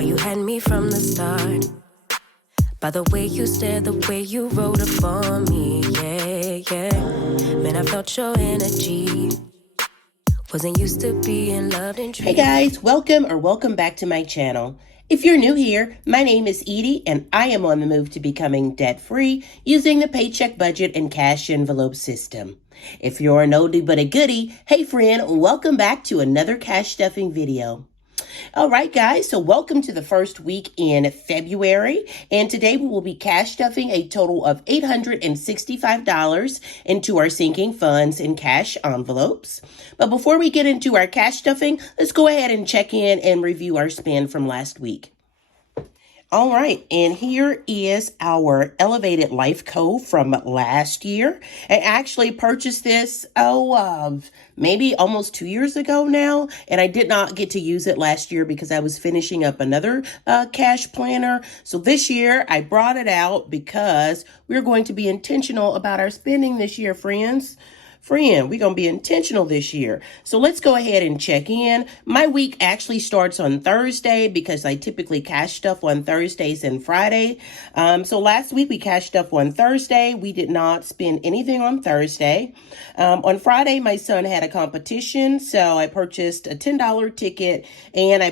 Boy, you had me from the start. By the way you stared, the way you wrote up on me, yeah. Man, I felt your energy. Wasn't used to being loved and treated. Hey guys, welcome back to my channel. If you're new here, my name is Edie and I am on the move to becoming debt-free using the Paycheck budget and cash envelope system. If you're an oldie but a goodie, hey friend, welcome back to another cash stuffing video. All right, guys, so welcome to the first week in February, and today we will be cash stuffing a total of $865 into our sinking funds in cash envelopes. But before we get into our cash stuffing, let's go ahead and check in and review our spend from last week. All right, and here is our Elevated Life Code from last year. I actually purchased this, maybe almost 2 years ago now, and I did not get to use it last year because I was finishing up another cash planner. So this year, I brought it out because we're going to be intentional about our spending this year, friends. We're going to be intentional this year. So let's go ahead and check in. My week actually starts on Thursday because I typically cash stuff on Thursdays and Friday. So last week we cashed stuff on Thursday. We did not spend anything on Thursday. On Friday, my son had a competition. So I purchased a $10 ticket and I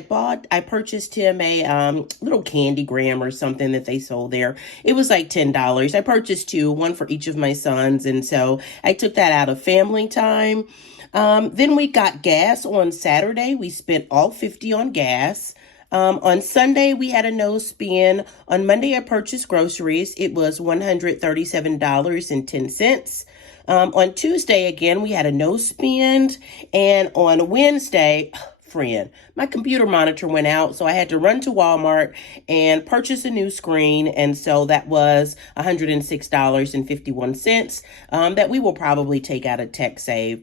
purchased him a little candy gram or something that they sold there. It was like $10. I purchased two, one for each of my sons. And so I took that out of family time. Then we got gas on Saturday. We spent all $50 on gas. On Sunday, we had a no spend. On Monday, I purchased groceries. It was $137.10. On Tuesday, again, we had a no spend. And on Wednesday, friend, my computer monitor went out, so I had to run to Walmart and purchase a new screen, and so that was $106.51 that we will probably take out of TechSave.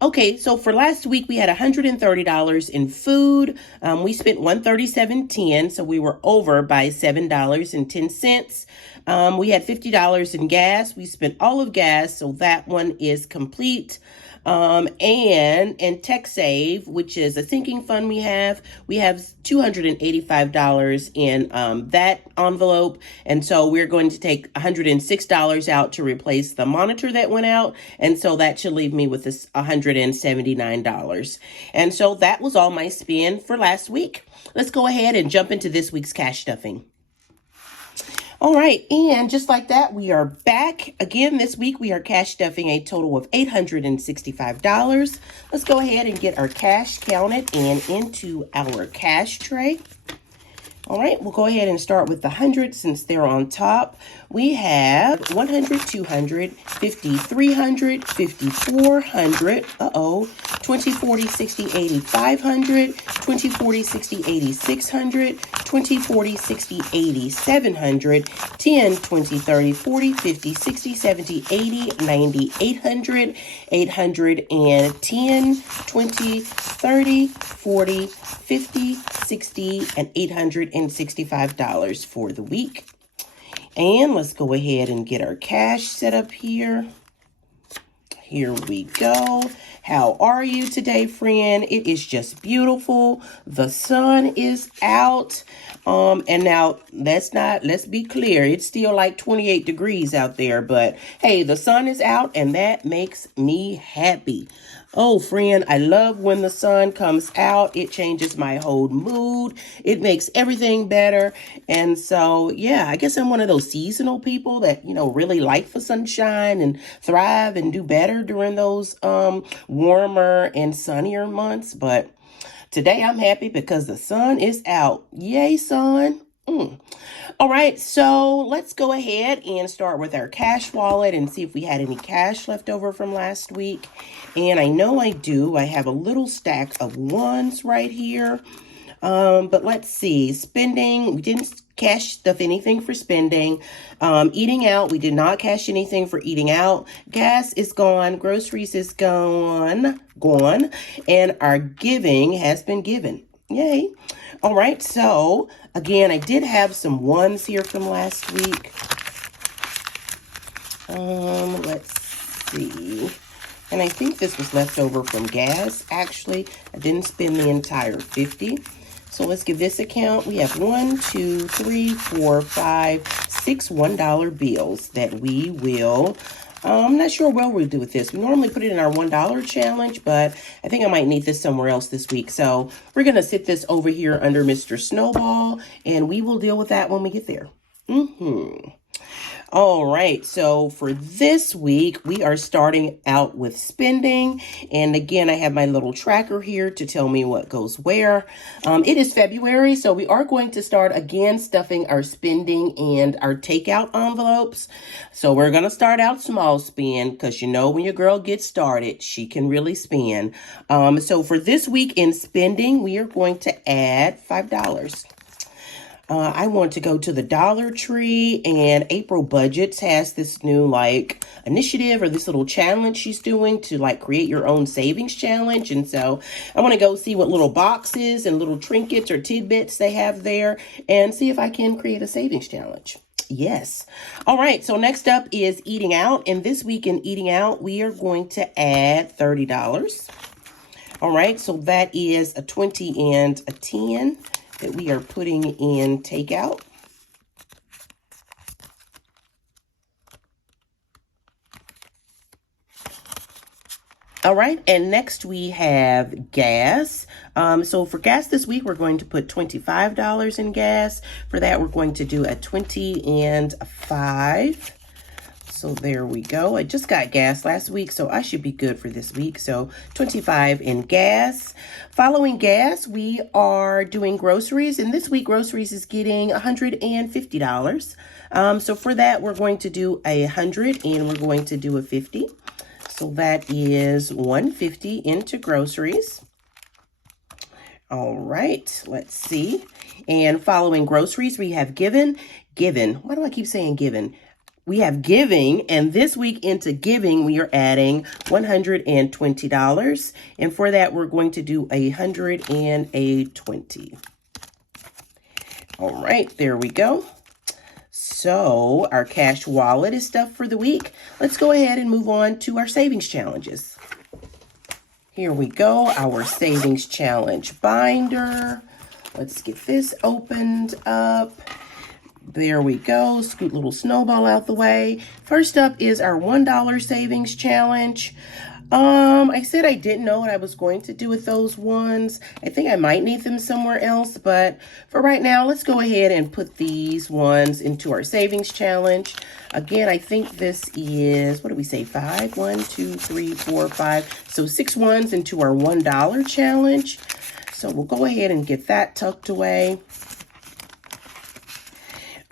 Okay, so for last week, we had $130 in food. We spent $137.10, so we were over by $7.10. We had $50 in gas. We spent all of gas, so that one is complete. And in TechSave, which is a sinking fund we have $285 in that envelope. And so we're going to take $106 out to replace the monitor that went out. And so that should leave me with this $179. And so that was all my spend for last week. Let's go ahead and jump into this week's cash stuffing. All right, and just like that, we are back. Again, this week we are cash stuffing a total of $865. Let's go ahead and get our cash counted and into our cash tray. All right, we'll go ahead and start with the hundreds since they're on top. We have 100, 200, 50, 300, 50, 400, 20, 40, 60, 80, 500, 20, 40, 60, 80, 600, 20, 40, 60, 80, 700, 10, 20, 30, 40, 50, 60, 70, 80, 90, 800, 810, 20, 30, 40, 50, 60, and $865 for the week. And let's go ahead and get our cash set up here. Here we go. How are you today, friend? It is just beautiful. The sun is out. And now let's be clear. It's still like 28 degrees out there, but hey, the sun is out and that makes me happy. Oh, friend, I love when the sun comes out. It changes my whole mood. It makes everything better. And so, yeah, I guess I'm one of those seasonal people that, really like the sunshine and thrive and do better during those warmer and sunnier months. But today I'm happy because the sun is out. Yay, sun. All right, so let's go ahead and start with our cash wallet and see if we had any cash left over from last week. And I know I do. I have a little stack of ones right here. But let's see. Spending, we didn't cash stuff anything for spending. Eating out, we did not cash anything for eating out. Gas is gone. Groceries is gone. And our giving has been given. Yay. All right, so again, I did have some ones here from last week. Let's see. And I think this was left over from gas, actually. I didn't spend the entire $50. So let's give this a count. We have 1, 2, 3, 4, 5, 6 $1 bills that we will, I'm not sure what we'll do with this. We normally put it in our $1 challenge, but I think I might need this somewhere else this week. So we're going to sit this over here under Mr. Snowball, and we will deal with that when we get there. All right, so for this week, we are starting out with spending. And again, I have my little tracker here to tell me what goes where. It is February, so we are going to start again stuffing our spending and our takeout envelopes. So we're going to start out small spend because you know when your girl gets started, she can really spend. So for this week in spending, we are going to add $5. I want to go to the Dollar Tree, and Apryl Budgets has this new initiative or this little challenge she's doing to create your own savings challenge. And so I want to go see what little boxes and little trinkets or tidbits they have there and see if I can create a savings challenge. Yes. All right. So next up is eating out. And this week in eating out, we are going to add $30. All right. So that is a 20 and a 10. That we are putting in takeout. All right, and next we have gas. So for gas this week, we're going to put $25 in gas. For that, we're going to do a 20 and a 5. So there we go. I just got gas last week, so I should be good for this week. So 25 in gas. Following gas, we are doing groceries. And this week, groceries is getting $150. So for that, we're going to do 100 and we're going to do a 50. So that is 150 into groceries. All right, let's see. And following groceries, we have given. Why do I keep saying given? We have giving, and this week into giving, we are adding $120. And for that, we're going to do 100 and a 20. All right, there we go. So our cash wallet is stuffed for the week. Let's go ahead and move on to our savings challenges. Here we go, our savings challenge binder. Let's get this opened up. There we go. Scoot little snowball out the way. First up is our $1 savings challenge. I said I didn't know what I was going to do with those ones. I think I might need them somewhere else, but for right now, let's go ahead and put these ones into our savings challenge. Again, I think this is, what did we say, 5? 1, 2, 3, 4, 5. So 6 ones into our $1 challenge. So we'll go ahead and get that tucked away.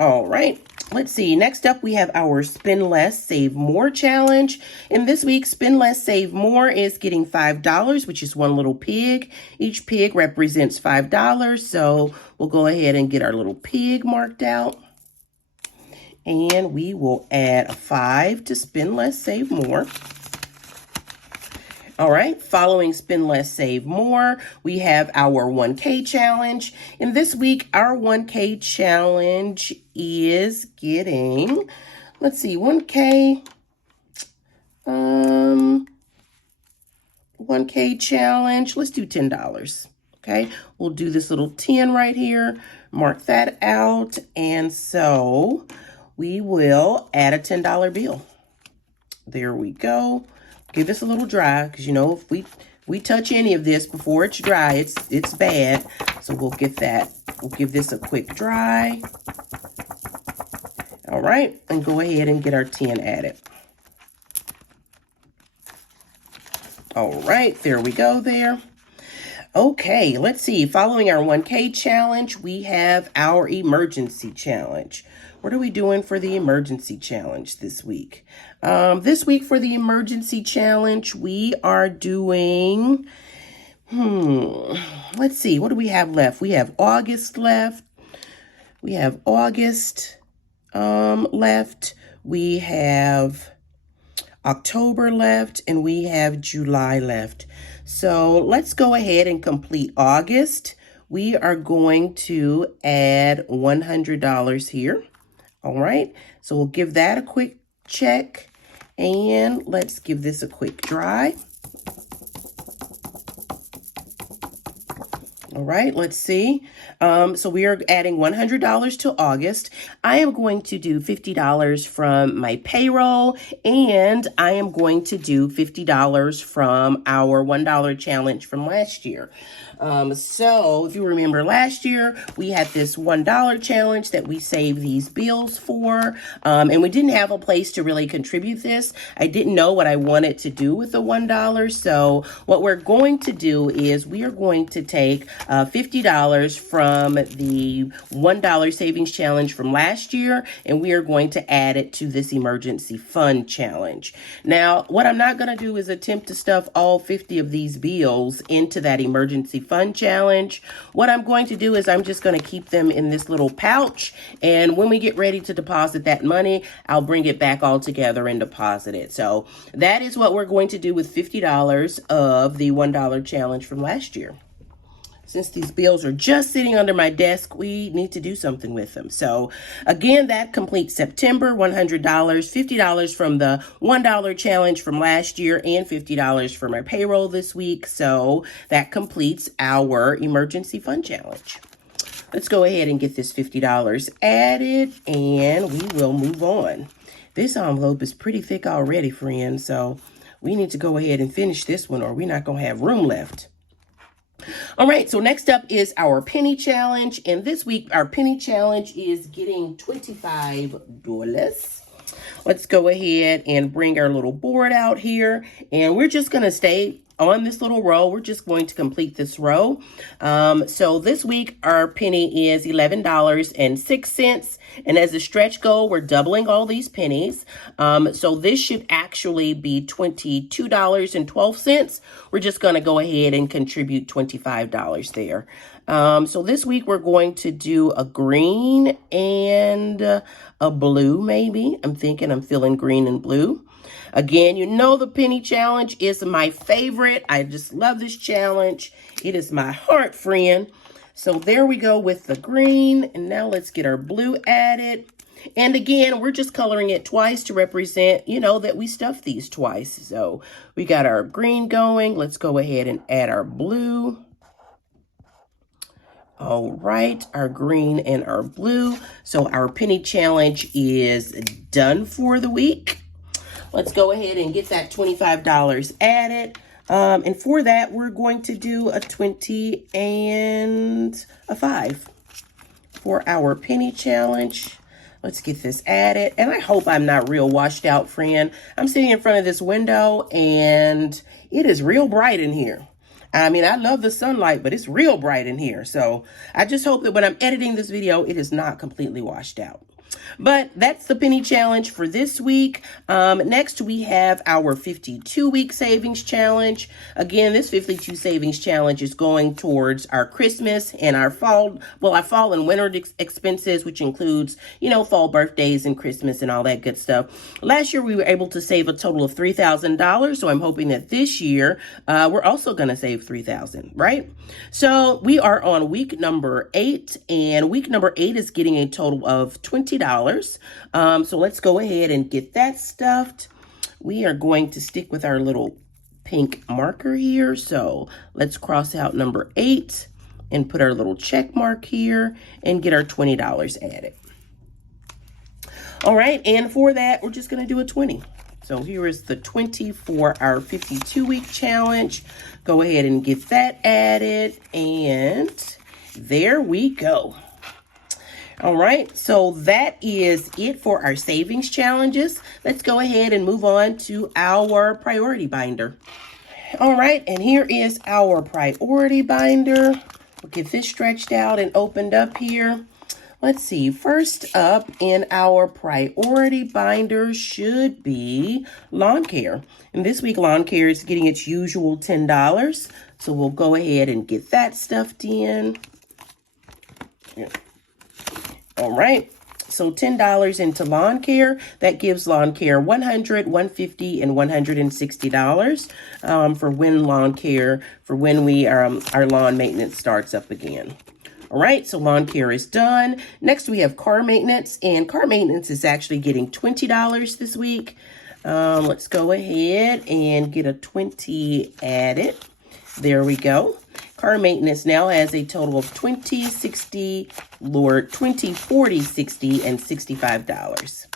All right, let's see. Next up, we have our Spend Less, Save More challenge. And this week, Spend Less, Save More is getting $5, which is one little pig. Each pig represents $5. So we'll go ahead and get our little pig marked out. And we will add a 5 to Spend Less, Save More. All right, following Spend Less, Save More, we have our 1K challenge. And this week, our 1K challenge is getting, let's see, 1K challenge, let's do $10, okay? We'll do this little 10 right here, mark that out, and so we will add a $10 bill. There we go. Give this a little dry, because you know if we touch any of this before it's dry, it's bad. So we'll get that. We'll give this a quick dry. All right, and go ahead and get our 10 added. All right, there we go there. Okay, let's see. Following our 1K challenge, we have our emergency challenge. What are we doing for the emergency challenge this week? This week for the emergency challenge, we are doing, let's see, what do we have left? We have August left. We have August left. We have October left, and we have July left. So let's go ahead and complete August. We are going to add $100 here. All right, so we'll give that a quick check, and let's give this a quick dry. All right, let's see. So we are adding $100 to August. I am going to do $50 from my payroll, and I am going to do $50 from our $1 challenge from last year. So if you remember last year, we had this $1 challenge that we saved these bills for, and we didn't have a place to really contribute this. I didn't know what I wanted to do with the $1. So what we're going to do is we are going to take $50 from the $1 savings challenge from last year, and we are going to add it to this emergency fund challenge. Now, what I'm not going to do is attempt to stuff all 50 of these bills into that emergency fund challenge. What I'm going to do is I'm just going to keep them in this little pouch, and when we get ready to deposit that money, I'll bring it back all together and deposit it. So that is what we're going to do with $50 of the $1 challenge from last year. Since these bills are just sitting under my desk, we need to do something with them. So again, that completes September, $100, $50 from the $1 challenge from last year, and $50 for my payroll this week. So that completes our emergency fund challenge. Let's go ahead and get this $50 added, and we will move on. This envelope is pretty thick already, friends, so we need to go ahead and finish this one, or we're not going to have room left. All right, so next up is our penny challenge, and this week our penny challenge is getting $25. Let's go ahead and bring our little board out here, and we're just going to stay on this little row. We're just going to complete this row. So this week our penny is $11.06, and as a stretch goal, we're doubling all these pennies. So this should actually be $22.12. We're just going to go ahead and contribute $25 there. So this week we're going to do a green and a blue, maybe. I'm feeling green and blue. Again, you know the penny challenge is my favorite. I just love this challenge. It is my heart, friend. So there we go with the green. And now let's get our blue added. And again, we're just coloring it twice to represent, that we stuffed these twice. So we got our green going. Let's go ahead and add our blue. All right, our green and our blue. So our penny challenge is done for the week. Let's go ahead and get that $25 added. And for that, we're going to do a 20 and a 5 for our penny challenge. Let's get this added. And I hope I'm not real washed out, friend. I'm sitting in front of this window and it is real bright in here. I mean, I love the sunlight, but it's real bright in here. So I just hope that when I'm editing this video, it is not completely washed out. But that's the penny challenge for this week. Next, we have our 52-week savings challenge. Again, this 52 savings challenge is going towards our Christmas and our fall and winter expenses, which includes, fall birthdays and Christmas and all that good stuff. Last year, we were able to save a total of $3,000. So I'm hoping that this year, we're also going to save $3,000, right? So we are on week number 8, and week number 8 is getting a total of $20. So let's go ahead and get that stuffed. We are going to stick with our little pink marker here. So let's cross out number 8 and put our little check mark here and get our $20 added. All right, and for that, we're just going to do a 20. So here is the 20 for our 52-week challenge. Go ahead and get that added, and there we go. All right, so that is it for our savings challenges. Let's go ahead and move on to our priority binder. All right, and here is our priority binder. We'll get this stretched out and opened up here. Let's see, first up in our priority binder should be lawn care. And this week, lawn care is getting its usual $10. So we'll go ahead and get that stuffed in. Here. All right, so $10 into lawn care. That gives lawn care $100, $150, and $160 for when lawn care, for when our lawn maintenance starts up again. All right, so lawn care is done. Next, we have car maintenance, and car maintenance is actually getting $20 this week. Let's go ahead and get a 20 added. There we go. Car maintenance now has a total of $20, $60, Lord, $20, $40, $60, and $65.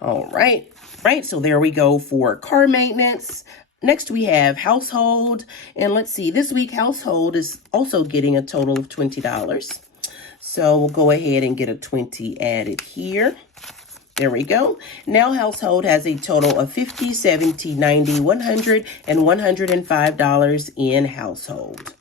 All right. Right, so there we go for car maintenance. Next, we have household. And let's see, this week, household is also getting a total of $20. So we'll go ahead and get a 20 added here. There we go. Now household has a total of $50, $70, $90, $100, and $105 in household.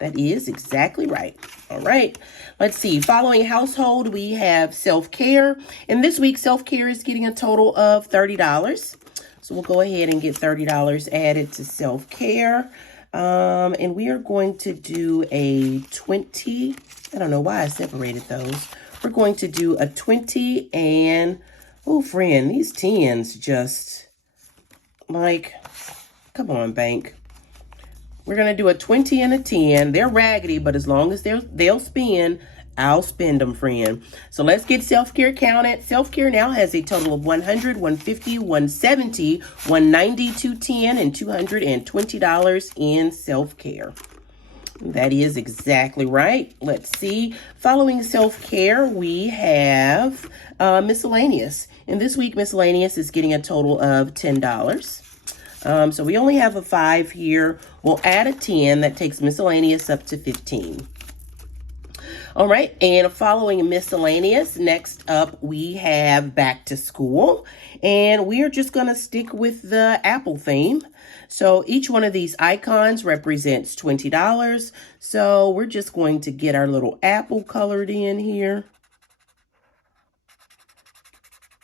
That is exactly right. All right. Let's see. Following household, we have self-care. And this week, self-care is getting a total of $30. So we'll go ahead and get $30 added to self-care. And we are going to do a 20. I don't know why I separated those. We're going to do a 20 and, oh, friend, these 10s just, like, come on, bank. We're going to do a 20 and a 10. They're raggedy, but as long as they'll spend, I'll spend them, friend. So let's get self-care counted. Self-care now has a total of $100, $150, $170, $190, $210, and $220 in self-care. That is exactly right. Let's see. Following self-care, we have miscellaneous. And this week, miscellaneous is getting a total of $10. So we only have a 5 here. We'll add a 10. That takes miscellaneous up to 15. All right, and following miscellaneous, next up we have back to school. And we are just going to stick with the Apple theme. So each one of these icons represents $20. So we're just going to get our little apple colored in here.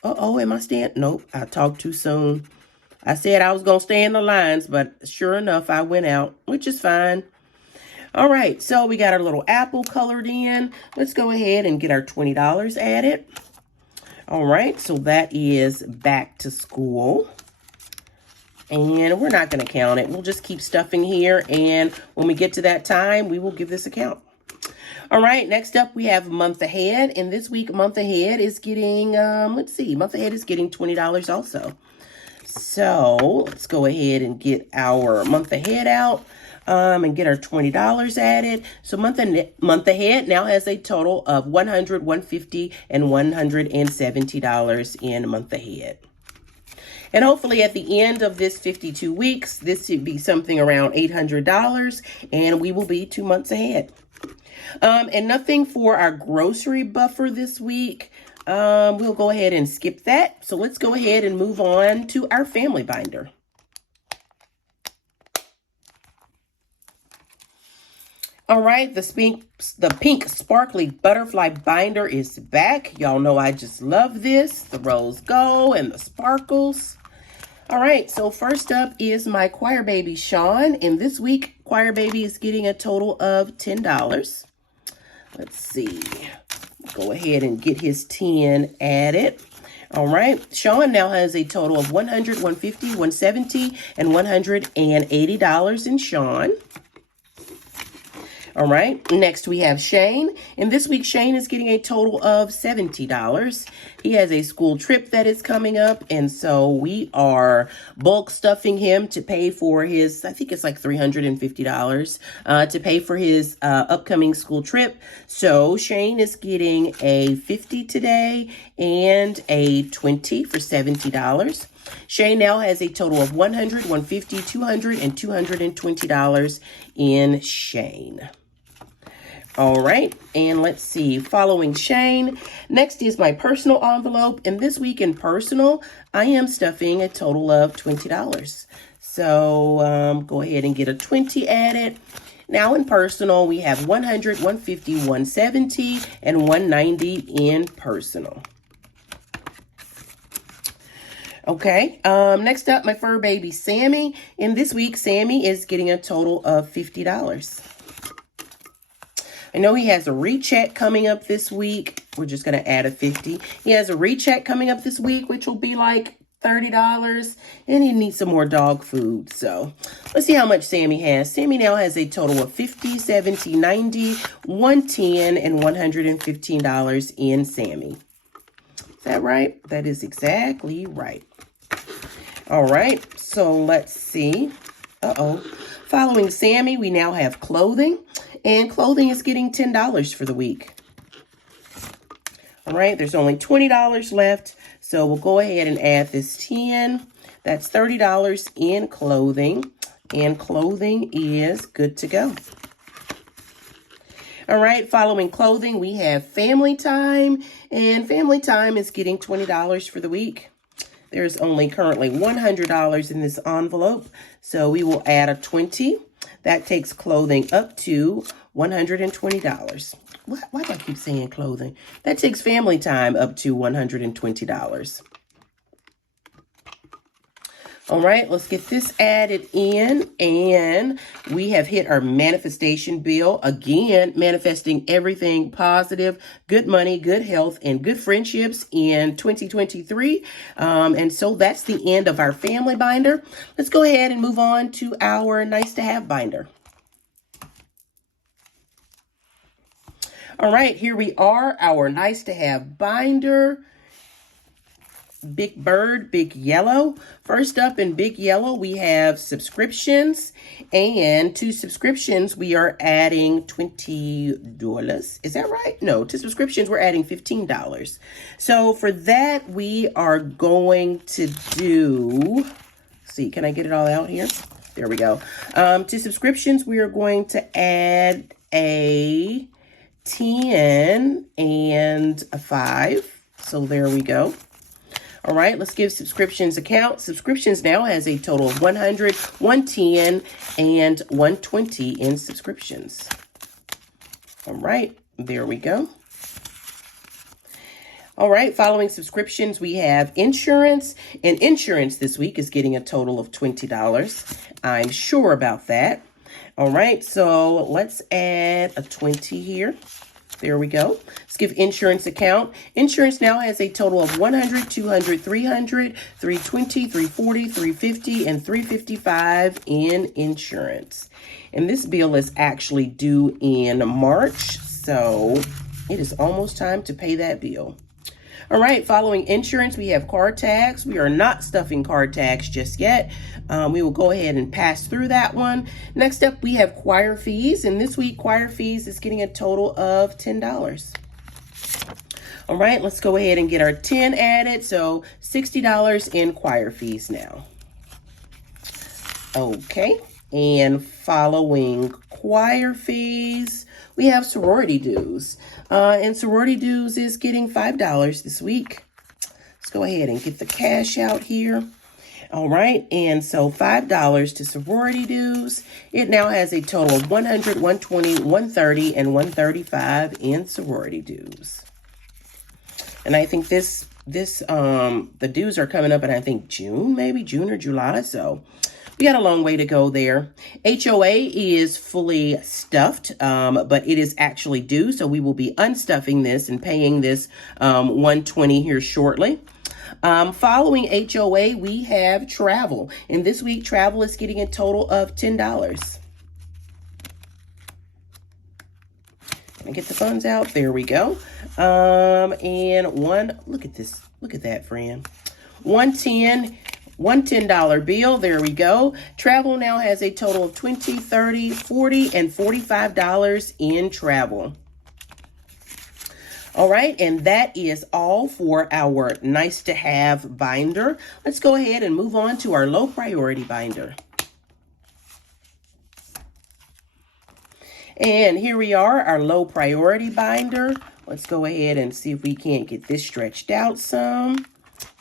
Uh-oh, am I staying? Nope, I talked too soon. I said I was going to stay in the lines, but sure enough, I went out, which is fine. All right, so we got our little apple colored in. Let's go ahead and get our $20 added. All right, so that is back to school. And we're not going to count it. We'll just keep stuffing here. And when we get to that time, we will give this a count. All right, next up we have month ahead. And this week, month ahead is getting, let's see, month ahead is getting $20 also. So let's go ahead and get our month ahead out and get our $20 added. So month ahead now has a total of $100, $150, and $170 in month ahead. And hopefully at the end of this 52 weeks, this should be something around $800, and we will be 2 months ahead. And nothing for our grocery buffer this week. We'll go ahead and skip that. So let's go ahead and move on to our family binder. All right, the pink sparkly butterfly binder is back. Y'all know I just love this. The rose gold and the sparkles. All right, so first up is my choir baby, Sean. And this week, choir baby is getting a total of $10. Let's see. Go ahead and get his 10 added. All right, Sean now has a total of $100, $150, $170, and $180 in Sean. All right, next we have Shane. And this week, Shane is getting a total of $70. He has a school trip that is coming up. And so we are bulk stuffing him to pay for his, I think it's like $350 to pay for his upcoming school trip. So Shane is getting a 50 today and a 20 for $70. Shane now has a total of $100, $150, $200, and $220 in Shane. All right, and let's see, following Shane, next is my personal envelope, and this week in personal, I am stuffing a total of $20. So go ahead and get a 20 added. Now in personal, we have $100, $150, $170, and $190 in personal. Okay, next up, my fur baby, Sammy. And this week, Sammy is getting a total of $50. I know he has a recheck coming up this week. We're just going to add a 50. He has a recheck coming up this week, which will be like $30. And he needs some more dog food. So let's see how much Sammy has. Sammy now has a total of $50, $70, $90, $110, and $115 in Sammy. Is that right? That is exactly right. All right. So let's see. Following Sammy, we now have clothing, and clothing is getting $10 for the week. All right, there's only $20 left, so we'll go ahead and add this 10. That's $30 in clothing, and clothing is good to go. All right, following clothing, we have family time, and family time is getting $20 for the week. There's only currently $100 in this envelope, so we will add a 20. That takes clothing up to $120. Why do I keep saying clothing? That takes family time up to $120. All right, let's get this added in, and we have hit our manifestation bill. Again, manifesting everything positive, good money, good health, and good friendships in 2023. And so that's the end of our family binder. Let's go ahead and move on to our nice to have binder. All right, here we are, our nice to have binder. Big Bird, Big Yellow. First up in Big Yellow, we have subscriptions. And to subscriptions, we are adding $20. Is that right? No, to subscriptions, we're adding $15. So for that, we are going to do, see, can I get it all out here? There we go. To subscriptions, we are going to add a 10 and a 5. So there we go. All right, let's give subscriptions a count. Subscriptions now has a total of 100, 110, and 120 in subscriptions. All right, there we go. All right, following subscriptions, we have insurance. And insurance this week is getting a total of $20. I'm sure about that. All right, so let's add a 20 here. There we go. Let's give insurance a count. Insurance now has a total of 100, 200, 300, 320, 340, 350, and 355 in insurance. And this bill is actually due in March, so it is almost time to pay that bill. All right, following insurance, we have car tax. We are not stuffing car tax just yet. We will go ahead and pass through that one. Next up, we have choir fees. And this week, choir fees is getting a total of $10. All right, let's go ahead and get our 10 added. So $60 in choir fees now. Okay, and following choir fees, we have sorority dues. And sorority dues is getting $5 this week. Let's go ahead and get the cash out here. All right, and so $5 to sorority dues. It now has a total of 100, 120, 130, and 135 in sorority dues. And I think the dues are coming up in, I think, June or July. So we got a long way to go there. HOA is fully stuffed, but it is actually due. So we will be unstuffing this and paying this $120 here shortly. Following HOA, we have travel. And this week, travel is getting a total of $10. Can I get the funds out? There we go. Look at this. Look at that, friend. $110 bill. There we go. Travel now has a total of $20, $30, $40, and $45 in travel. All right, and that is all for our nice to have binder. Let's go ahead and move on to our low priority binder. And here we are, our low priority binder. Let's go ahead and see if we can't get this stretched out some.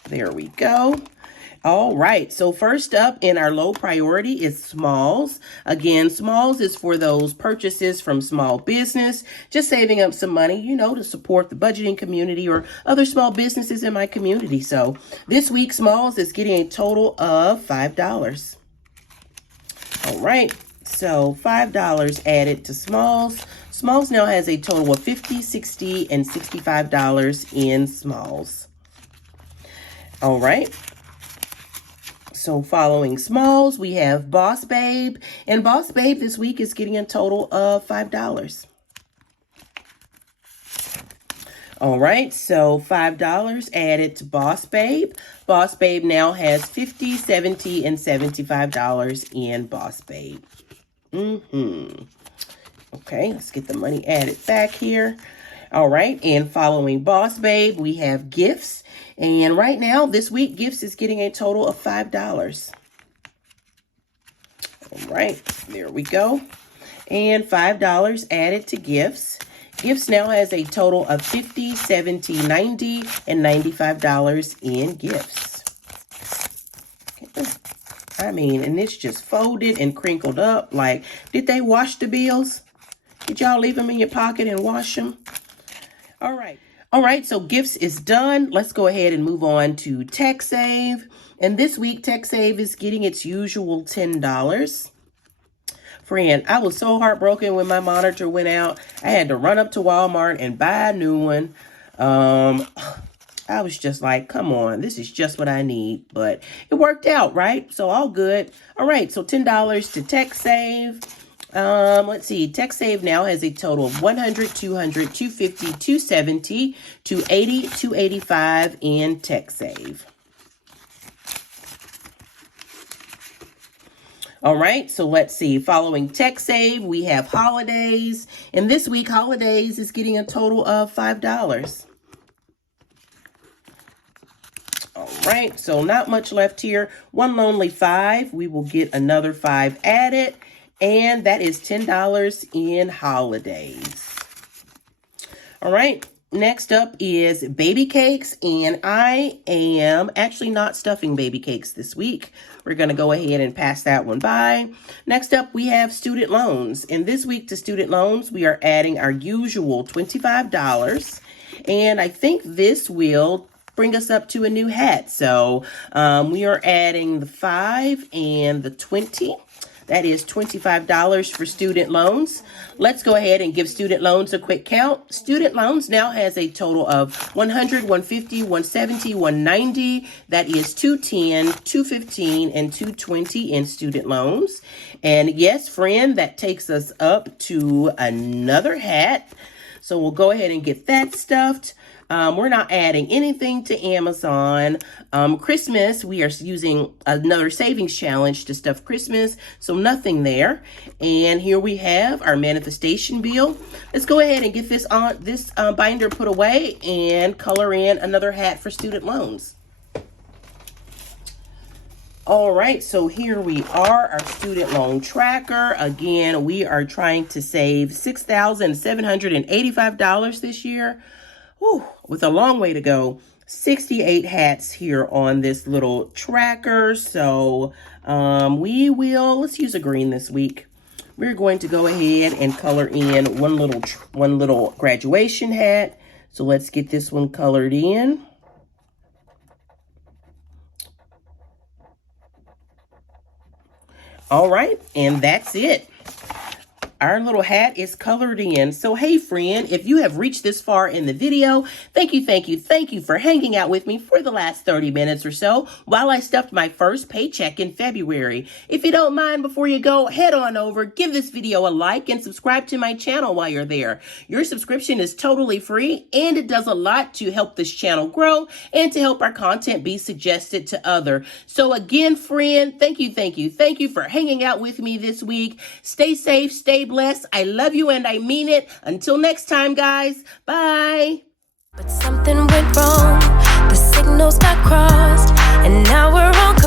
There we go. All right, so first up in our low priority is smalls. Again, smalls is for those purchases from small business, just saving up some money, you know, to support the budgeting community or other small businesses in my community. So this week, smalls is getting a total of $5. All right, so $5 added to smalls. Smalls now has a total of $50, $60, and $65 in smalls. All right. So following smalls, we have Boss Babe. And Boss Babe this week is getting a total of $5. All right, so $5 added to Boss Babe. Boss Babe now has $50, $70, and $75 in Boss Babe. Okay, let's get the money added back here. All right, and following Boss Babe, we have gifts. And right now, this week, gifts is getting a total of $5. All right, there we go. And $5 added to gifts. Gifts now has a total of $50, $70, $90, and $95 in gifts. I mean, and it's just folded and crinkled up. Like, did they wash the bills? Did y'all leave them in your pocket and wash them? All right. All right, so gifts is done. Let's go ahead and move on to TechSave. And this week, TechSave is getting its usual $10. Friend, I was so heartbroken when my monitor went out. I had to run up to Walmart and buy a new one. I was just like, come on, this is just what I need. But it worked out, right? So all good. All right, so $10 to TechSave. Let's see, TechSave now has a total of $100, $200, $250, $270, $280, $285 in TechSave. All right, so let's see. Following TechSave, we have Holidays. And this week, Holidays is getting a total of $5. All right, so not much left here. One lonely 5. We will get another 5 added. And that is $10 in Holidays. All right, next up is baby cakes. And I am actually not stuffing baby cakes this week. We're going to go ahead and pass that one by. Next up, we have student loans. And this week to student loans, we are adding our usual $25. And I think this will bring us up to a new hat. So we are adding the 5 and the 20. That is $25 for student loans. Let's go ahead and give student loans a quick count. Student loans now has a total of $100, $150, $170, $190. That is $210, $215, and $220 in student loans. And yes, friend, that takes us up to another hat. So we'll go ahead and get that stuffed. We're not adding anything to Amazon. Christmas, we are using another savings challenge to stuff Christmas, so nothing there. And here we have our manifestation bill. Let's go ahead and get this binder put away and color in another hat for student loans. All right, so here we are, our student loan tracker. Again, we are trying to save $6,785 this year. Whew, with a long way to go. 68 hats here on this little tracker. So let's use a green this week. We're going to go ahead and color in one little graduation hat. So let's get this one colored in. All right, and that's it. Our little hat is colored in. So, hey, friend, if you have reached this far in the video, thank you for hanging out with me for the last 30 minutes or so while I stuffed my first paycheck in February. If you don't mind, before you go, head on over, give this video a like, and subscribe to my channel while you're there. Your subscription is totally free, and it does a lot to help this channel grow and to help our content be suggested to others. So, again, friend, thank you for hanging out with me this week. Stay safe, stay blessed. I love you and I mean it. Until next time, guys. Bye. But something went wrong. The signals got crossed, and now we're all